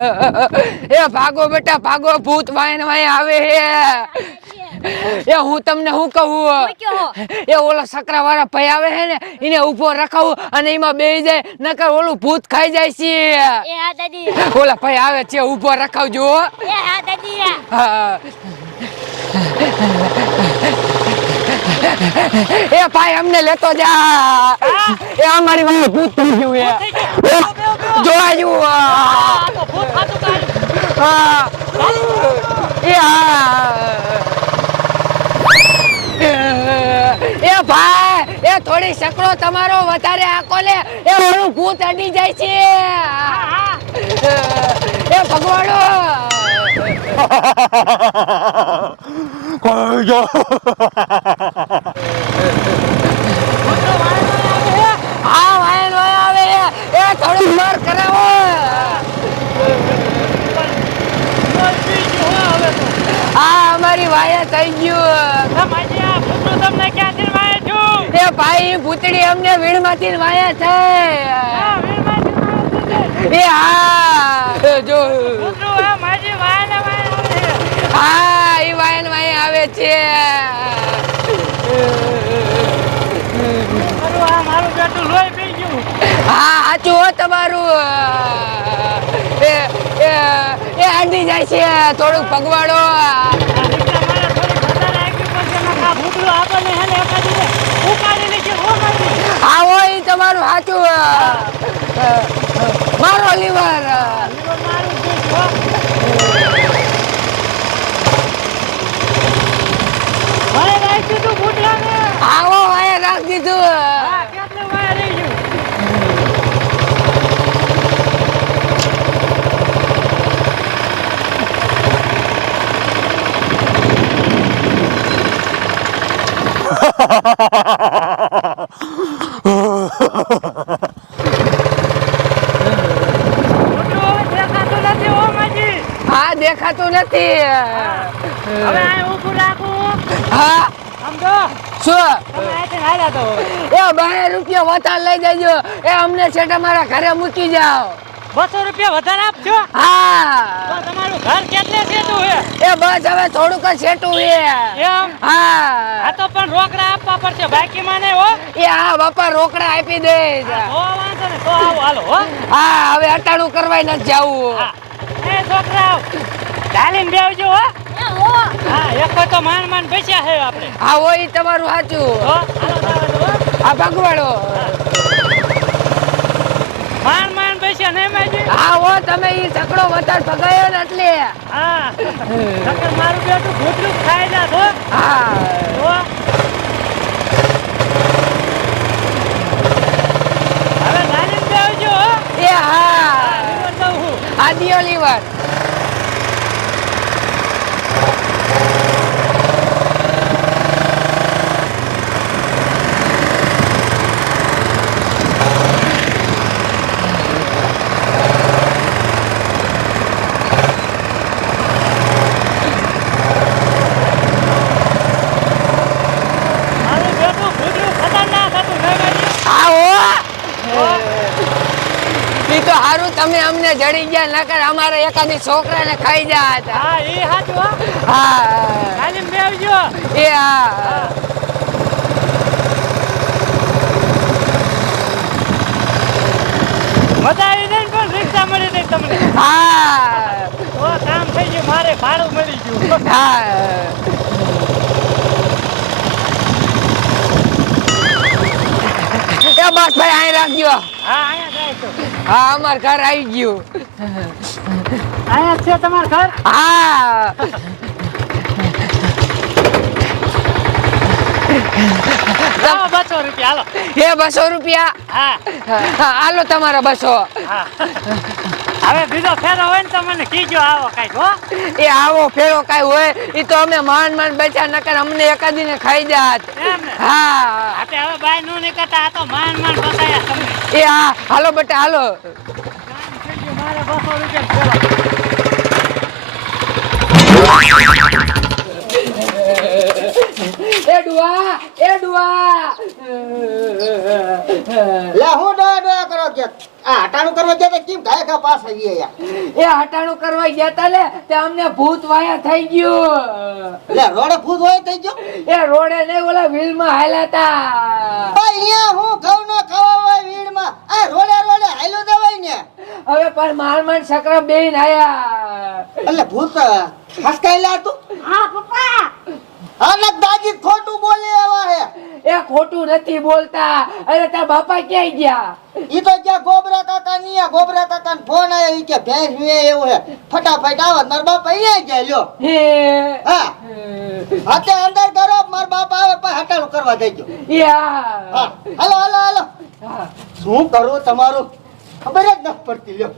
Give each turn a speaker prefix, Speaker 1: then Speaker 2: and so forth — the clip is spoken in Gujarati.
Speaker 1: એ ભાગો બેટા ભાગો. ભૂત વાયન વાય આવે હે. એ હું તમને શું કહું? એ ઓલો સકરા વાળા ભાઈ આવે હે ને એને ઊભો રખાવું અને એમાં બેસી જાય નકર ઓલું ભૂત ખાઈ જાય છે. ઓલા ભાઈ આવે છે ઊભો રખાવજો.
Speaker 2: એ
Speaker 1: ભાઈ અમને લેતો જા. એ અમારી વાંહે ભૂત થઈ ગયું જોવા. હા. એ ભાઈ, એ થોડી સકડો તમારો વધારે આકો લે. એ મારું ભૂત અડી જાય છે. એ ભગવાડો હા વાયન વાય આવે એ થોડું બર કરાવો હા વાયા થઈ એ ભાઈ ભૂતડી અમને વીણમાંથી જ વાયા છે. એ હા જો. હા એ વાયન વાય આવે છે. હા સાચું હો તમારું. એ એ એ આંટી જાય છે થોડુંક પગવાડો આવો એ તમારું સાચું મારો લીવર આવો વાયા રાખ દીધું હા દેખાતું નથી.
Speaker 3: હવે આ ઊભું રાખું
Speaker 1: હા.
Speaker 3: સમજો?
Speaker 1: શું?
Speaker 3: તમે તો
Speaker 1: એ બાર રૂપિયા વધારે લઈ જજો. એ અમને છે મારા ઘરે મૂકી જાઓ.
Speaker 3: બસો રૂપિયા વધારે આપજો?
Speaker 1: હા.
Speaker 3: તમારું ઘર
Speaker 1: એ બસ હવે થોડુંક જ છેટું છે.
Speaker 3: એમ? આ તો પણ રોકડા આપવા પડશે. બાકીમાં નહીં હો.
Speaker 1: એ હા બાપા રોકડા આપી દે.
Speaker 3: હો વાંધો ને તો આવો હાલો હો.
Speaker 1: હા હવે અટાણું કરવાય ન જાવું.
Speaker 3: એ છોકરાઓ ચાલીને બેવજો હો. હા. એક તો માન માન બેસ્યા છે આપણે.
Speaker 1: હા હોય તમારું સાચું.
Speaker 3: હો હો.
Speaker 1: ભગવાડો
Speaker 3: માન માન બેસ્યા નહીં માજી
Speaker 1: હા હો તમે ઈ સકડો વધારે ભગાયો ને એટલે.
Speaker 3: હા. નકર મારું બેટું ભૂતરું ખાઈ જા તો
Speaker 1: હા.
Speaker 3: તો હવે બેવજો હો.
Speaker 1: એ હું. આ દિયો લીવર
Speaker 3: મારું બેટું ભૂતરું ખતરનાક હતું નહીં માજી
Speaker 1: આવો ઈ તો હારું તમે અમને જડી ગયા નકર અમારે એકાદી છોકરાને ખાઈ જાત
Speaker 3: હા એ હાચું હા.
Speaker 1: ખાલી
Speaker 3: મે બેવજો.
Speaker 1: એ હા.
Speaker 3: મજા આવી જાય પણ રિક્ષા મળી જાય તમને?
Speaker 1: હા.
Speaker 3: ઓ કામ થઈ ગયું મારે ભાડું મળી ગયું.
Speaker 1: હા એ બસ ભાઈ અહીં રાખજો.
Speaker 3: હા
Speaker 1: હા અમાર ઘર આવી ગયું.
Speaker 3: અહીંયા છે તમાર ઘર?
Speaker 1: હા.
Speaker 3: બસો રૂપિયા હાલો.
Speaker 1: એ બસો રૂપિયા?
Speaker 3: હા,
Speaker 1: હાલો તમારા બસો.
Speaker 3: હા. હવે બીજો ફેરો હોય ને તો મને કીજો આવો કઈ હો.
Speaker 1: એ આવો ફેરો કાંઈ હોય એ તો અમે માન માન બેઠા નકર અમને એકાદીને ખાઈ જાત. હા.
Speaker 3: આપે હવે બાયનું નીકળતા આ તો માન માન બતાયા તમને.
Speaker 1: એ હા હાલો બેટા હાલો.
Speaker 3: મારે બસો રૂપિયા ફેરો.
Speaker 1: એ ડુઆ એ ડુઆ.
Speaker 4: લે હું ડોયા ડોયા કરો કે આ હટાણું કરવા ગયા તો કેમ ઘાય ઘા પાસ આવી ગયા
Speaker 1: એ હટાણું કરવા ગયા તા ને તે અમને ભૂત વાયા થઈ ગયું.
Speaker 4: એટલે રોડે ભૂત હોય થઈ ગયો?
Speaker 1: એ રોડે નહીં ઓલા વ્હીલમાં હાલ્યા તા.
Speaker 4: અહીંયા હું ઘઉં નો ખાવા હોય વીડમાં આ રોડે રોડે હાલ્યો દેવાય ને.
Speaker 1: હવે પણ માર માર સકરા બેન આયા.
Speaker 4: એટલે ભૂત હસકાયેલા હતું?
Speaker 2: હા પપ્પા.
Speaker 4: આનક દાદી ખોટું બોલે એવા હે?
Speaker 1: એ ખોટું નથી બોલતા. અરે તાર બાપા ક્યાંય ગયા?
Speaker 4: ઈ તો જ્યાં ગોબરા કાકા ની ગોબરા કાકા ને ફોન આવ્યો ઈ કે ભેંસ વે એવું હે. ફટાફટ આવો માર બાપા અહીંયા ગયા લ્યો.
Speaker 1: હે.
Speaker 4: હા. હાથે અંદર કરો માર બાપ આવે પણ હટાણું કરવા દેજો
Speaker 1: યા.
Speaker 4: હા. હાલો હાલો હાલો. શું કરું તમારું? ખબર જ ન પડતી લ્યો.